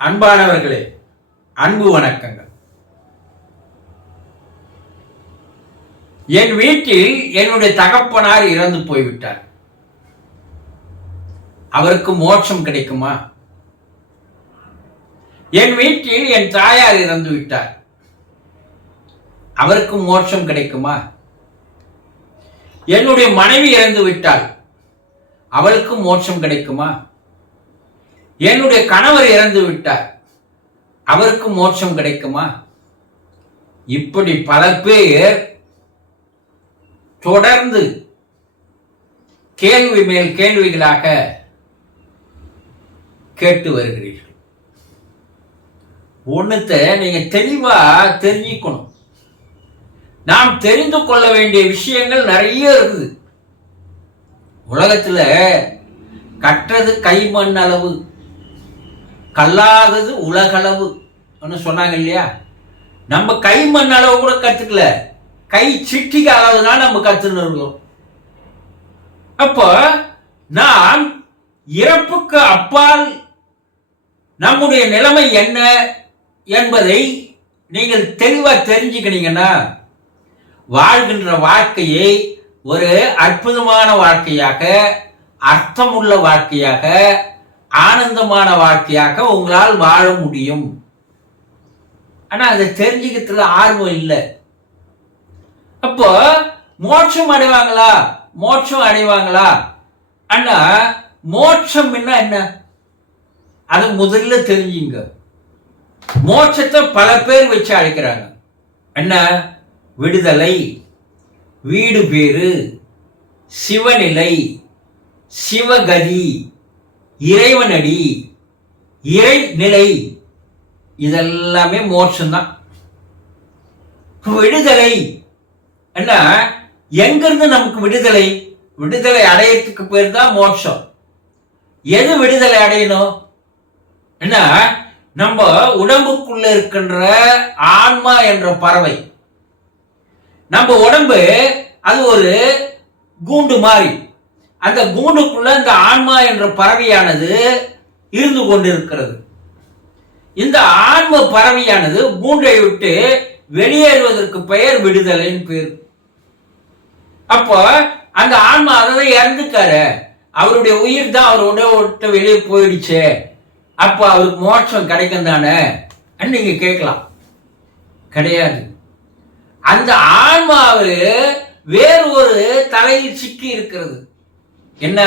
அன்பானவர்களே, அன்பு வணக்கங்கள். என் வீட்டில் என்னுடைய தகப்பனார் இறந்து போய்விட்டார். அவருக்கு மோட்சம் கிடைக்குமா? என் வீட்டில் என் தாயார் இறந்து விட்டார். அவருக்கு மோட்சம் கிடைக்குமா? என்னுடைய மனைவி இறந்து விட்டாள். அவளுக்கு மோட்சம் கிடைக்குமா? என்னுடைய கணவர் இறந்து விட்டார். அவருக்கு மோட்சம் கிடைக்குமா? இப்படி பல பேர் தொடர்ந்து கேள்வி மேல் கேள்விகளாக கேட்டு வருகிறீர்கள். ஒண்ணுத்த நீங்க தெளிவா தெரிஞ்சுக்கணும். நாம் தெரிந்து கொள்ள வேண்டிய விஷயங்கள் நிறைய இருக்குது. உலகத்துல கற்றது கைமண் அளவு, கல்லாதது உலகளவு சொன்னாங்க இல்லையா? நம்ம கைமண் அளவு கூட கத்துக்கல, கை சிட்டிக்கு அளவு தான் நம்ம கத்துன்னு இருக்கோம். அப்போ நாம் இறப்புக்கு அப்பால் நம்முடைய நிலைமை என்ன என்பதை நீங்கள் தெளிவா தெரிஞ்சுக்கினீங்கன்னா வாழ்கின்ற வாழ்க்கையை ஒரு அற்புதமான வாழ்க்கையாக, அர்த்தமுள்ள வாழ்க்கையாக, ஆனந்தமான வாழ்க்கையாக உங்களால் வாழ முடியும். ஆனா அதை தெரிஞ்சுக்கிறதுல ஆர்வம் இல்லை. அப்போ மோட்சம் அடைவாங்களா? மோட்சம் அடைவாங்களா? ஆனா மோட்சம் என்ன? அது முதல்ல தெரிஞ்சுங்க. மோட்சத்தை பல பேர் வச்சு அழைக்கிறாங்க. என்ன? விடுதலை, வீடு பேரு, சிவநிலை, சிவகதி, இறைவனடி, இறைநிலை, இதெல்லாமே மோட்சம்தான். விடுதலை என்ன? எங்கிருந்து நமக்கு விடுதலை? விடுதலை அடையத்துக்கு பேர் தான் மோட்சம். எது விடுதலை அடையணும்? என்ன? நம்ம உடம்புக்குள்ள இருக்கின்ற ஆன்மா என்ற பறவை. நம்ம உடம்பு அது ஒரு கூண்டு மாதிரி. அந்த கூண்டுக்குள்ள இந்த ஆன்மா என்ற பறவையானது இருந்து கொண்டிருக்கிறது. இந்த ஆன்ம பறவையானது கூண்டை விட்டு வெளியேறுவதற்கு பெயர் விடுதலைன்னு பேர். அப்போ அந்த ஆன்மா அதை இறந்துட்டாரு, அவருடைய உயிர் தான் அவரோட விட்டு வெளியே போயிடுச்சு, அப்போ அவருக்கு மோட்சம் கிடைக்கும் தானே நீங்க கேட்கலாம். கிடையாது. அந்த ஆன்மாவில் வேறு ஒரு தலையில் சிக்கி இருக்கிறது. என்ன?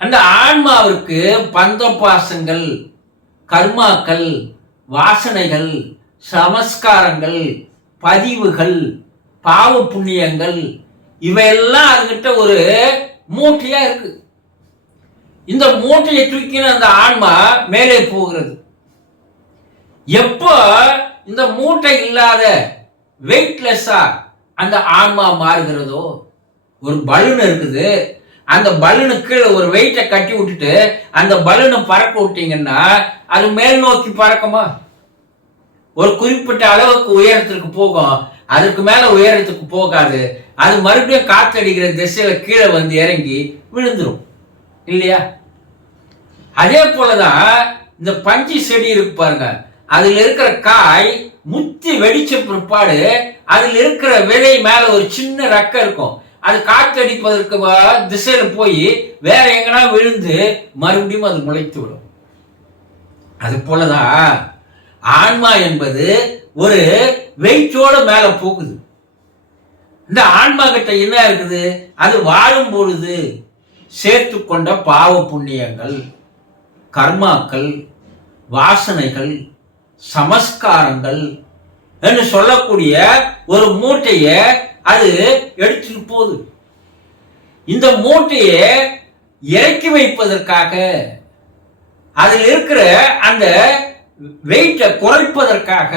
அந்த ஆன்மாவிற்கு பந்த பாசங்கள், கர்மாக்கள், வாசனைகள், சமஸ்காரங்கள், பதிவுகள், பாவ புண்ணியங்கள், இவையெல்லாம் அதுகிட்ட ஒரு மூட்டையா இருக்கு. இந்த மூட்டையை தூக்கின அந்த ஆன்மா மேலே போகிறது. எப்போ இந்த மூட்டை இல்லாத வெயிட்லெஸ்ஸா அந்த ஆன்மா மாறுகிறதோ, ஒரு பலூன் இருக்குது, அந்த பலூனுக்கு ஒரு வெயிட்டை கட்டி விட்டுட்டு அந்த பலூனை பறக்க விட்டீங்கன்னா அது மேல் நோக்கி பறக்குமா? ஒரு குறிப்பிட்ட அளவுக்கு உயரத்திற்கு போகும், அதுக்கு மேல உயரத்துக்கு போகாது. அது மறுபடியும் காத்தடிக்கிற திசையில கீழே வந்து இறங்கி விழுந்துரும் இல்லையா? அதே போலதான் இந்த பஞ்சு செடி இருக்கு பாருங்க. அதுல இருக்கிற காய் முத்தி வெடிச்ச பிற்பாடு அதுல இருக்கிற விதை மேல ஒரு சின்ன ரெக்க இருக்கும். அது காத்தடிப்பதற்கு திசையில போய் வேற எங்கன்னா விழுந்து மறுபடியும் அது முளைத்து விடும். அது போலதான் ஆன்மா என்பது ஒரு வெயிட்டோட மேல போகுது. இந்த ஆன்மா கிட்ட என்ன இருக்குது? அது வாழும் பொழுது சேர்த்து கொண்ட பாவ புண்ணியங்கள், கர்மாக்கள், வாசனைகள், சமஸ்காரங்கள் என்று சொல்லக்கூடிய ஒரு மூட்டைய அது எடுத்துட்டு போகுது. இந்த மூட்டையை இறக்கி வைப்பதற்காக, அதில் இருக்கிற அந்த வெயிட்டை குறைப்பதற்காக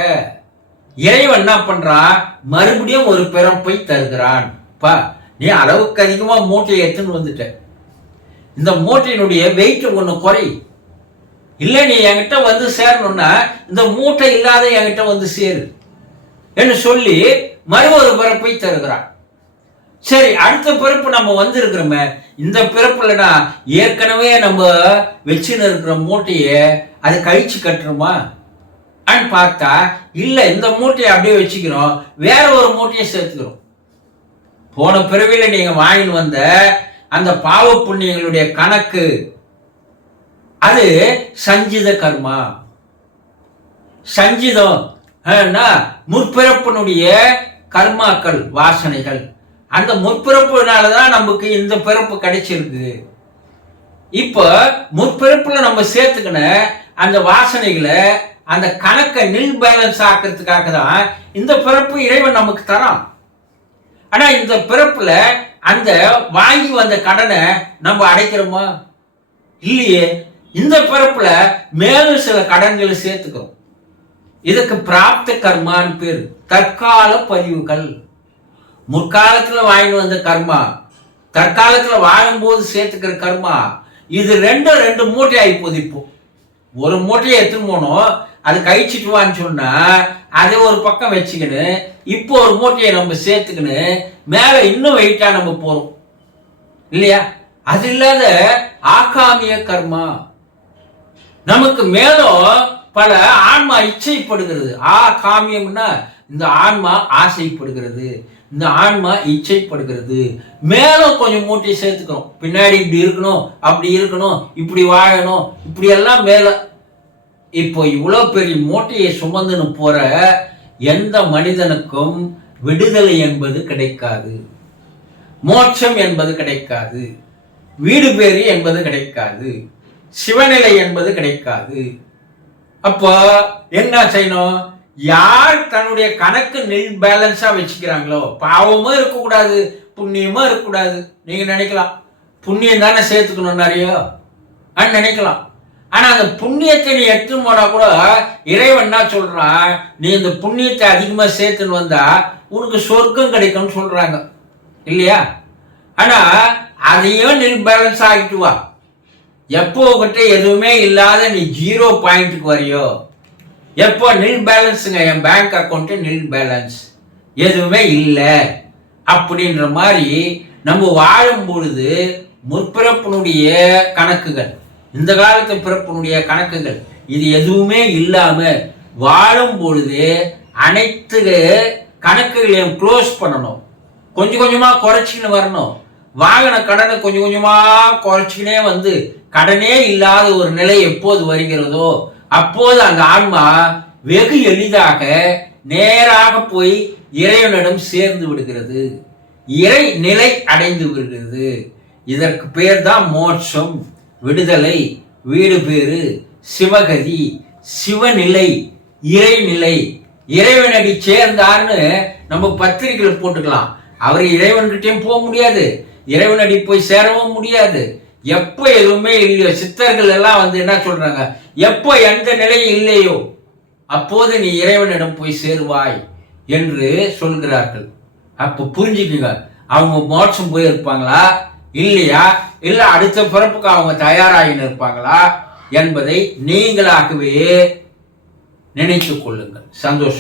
இறைவன் என்ன பண்றான்? மறுபடியும் ஒரு பிறப்பை தருகிறான். பா, நீ அளவுக்கு அதிகமா மூட்டையை எடுத்துன்னு வந்துட்ட, இந்த மூட்டையினுடைய வெயிட் ஒண்ணு குறை. இல்ல, நீ என்கிட்ட வந்து சேரணும்னா இந்த மூட்டை இல்லாத என்கிட்ட வந்து சேரு என்று சொல்லி மறு ஒரு பிறப்பை தருகிறான். சரி, அடுத்த பிறப்பு நம்ம வந்து இருக்கிறோமே, இந்த பிறப்புலனா ஏற்கனவே நம்ம வச்சுன்னு இருக்கிற மூட்டையை அதை கழிச்சு கட்டுறோமா பார்த்தா இல்ல, இந்த மூட்டையை அப்படியே வச்சுக்கிறோம், வேற ஒரு மூட்டையை சேர்த்துக்கிறோம். போன பிறவில நீங்க வாங்கிட்டு வந்த அந்த பாவ புண்ணியங்களுடைய கணக்கு அது சஞ்சித கர்மா. சஞ்சிதம் முற்பிறப்பினுடைய கர்மாக்கள், வாசனைகள். அந்த முற்பிறப்புனாலதான் நமக்கு இந்த பிறப்பு கிடைச்சிருக்கு. இப்ப முற்பிறப்புல நம்ம சேர்த்துக்கின அந்த வாசனைகளை, அந்த கணக்கை நில் பேலன்ஸ் ஆக்கிறதுக்காக தான் இந்த பிறப்பு இறைவன் நமக்கு தரான். ஆனா இந்த பிறப்புல அந்த வாங்கி வந்த கடனை நம்ம அடைக்கிறோமா? இல்லையே. இந்த பிறப்புல மேலும் சில கடன்களை சேர்த்துக்கிறோம். இதுக்கு பிராப்த கர்மான்னு பேரு. தற்கால பதிவுகள். முற்காலத்துல வாங்கி வந்த கர்மா, தற்காலத்துல வாழும்போது சேர்த்துக்கிற கர்மா, இது ரெண்டு மூட்டை ஆகி போகுது. இப்போ ஒரு மூட்டையை எடுத்துன்னு போனோம், அது கழிச்சிட்டு வான்னு சொன்னா அதை ஒரு பக்கம் வச்சுக்கின்னு இப்போ ஒரு மூட்டையை நம்ம சேர்த்துக்கின்னு மேல இன்னும் வெயிட்டா நம்ம போறோம் இல்லையா? அது இல்லாத ஆகாமிய கர்மா. நமக்கு மேலும் பல ஆன்மா இச்சைப்படுகிறது. காமியம்னா இந்த ஆன்மா ஆசைப்படுகிறது, இந்த ஆன்மா இச்சைப்படுகிறது. மேலும் கொஞ்சம் மூட்டை சேர்த்துக்கிறோம். பின்னாடி இப்படி இருக்கணும், அப்படி இருக்கணும், இப்படி வாழணும், இப்படி எல்லாம் மேல. இப்போ இவ்வளவு பெரிய மூட்டையை சுமந்துன்னு போற எந்த மனிதனுக்கும் விடுதலை என்பது கிடைக்காது, மோட்சம் என்பது கிடைக்காது, வீடு பேறு என்பது கிடைக்காது, சிவநிலை என்பது கிடைக்காது. அப்போ என்ன செய்யணும்? யார் தன்னுடைய கணக்கு நில் பேலன்ஸா வச்சுக்கிறாங்களோ, பாவமும் இருக்கக்கூடாது, புண்ணியமும் இருக்கக்கூடாது. நீங்க நினைக்கலாம் புண்ணியம் தானே சேர்த்துக்கணும் நிறைய நினைக்கலாம். ஆனா அந்த புண்ணியத்தை நீ எடுத்துன்னு போனா கூட இறைவன் என்ன சொல்றான், நீ இந்த புண்ணியத்தை அதிகமா சேர்த்துன்னு வந்தா உனக்கு சொர்க்கம் கிடைக்கும்னு சொல்றாங்க இல்லையா? ஆனா அதையும் நில் பேலன்ஸ் ஆகிட்டு வா. எப்போ கிட்ட எதுவுமே இல்லாத நீ 0 பாயிண்ட்டுக்கு வரையோ, எப்போ நில் பேலன்ஸுங்க, என் பேங்க் அக்கௌண்ட் நில் பேலன்ஸ், எதுவுமே இல்லை அப்படின்ற மாதிரி நம்ம வாழும் பொழுது முற்பிறப்பினுடைய கணக்குகள், இந்த காலத்து பிறப்பினுடைய கணக்குகள், இது எதுவுமே இல்லாம வாழும் பொழுது அனைத்து கணக்குகளையும் க்ளோஸ் பண்ணணும். கொஞ்சம் கொஞ்சமா குறைச்சிக்கின்னு வரணும். வாங்கின கடனை கொஞ்சம் கொஞ்சமா குறைச்சிக்கினே வந்து கடனே இல்லாத ஒரு நிலை எப்போது வருகிறதோ அப்போது அந்த ஆன்மா வெகு எளிதாக நேராக போய் இறைவனிடம் சேர்ந்து விடுகிறது, இறை நிலை அடைந்து விடுகிறது. இதற்கு பேர் தான் மோட்சம், விடுதலை, வீடு பேறு, சிவகதி, சிவநிலை, இறைநிலை. இறைவனடி சேர்ந்தார்னு நம்ம பத்திரிகைகள் போட்டுக்கலாம். அவர் இறைவன்கிட்டயும் போக முடியாது, இறைவனடி போய் சேரவும் முடியாது. எப்போ எதுவுமே இல்லையோ, சித்தர்கள் எல்லாம் வந்து என்ன சொல்றாங்க, எப்போ எந்த நிலையும் இல்லையோ அப்போது நீ இறைவனிடம் போய் சேருவாய் என்று சொல்கிறார்கள். அப்ப புரிஞ்சுக்குங்க, அவங்க மோட்சம் போயிருப்பாங்களா இல்லையா, இல்ல அடுத்த பிறப்புக்கு அவங்க தயாராகின்னு இருப்பாங்களா என்பதை நீங்களாகவே நினைத்துக் கொள்ளுங்கள். சந்தோஷம்.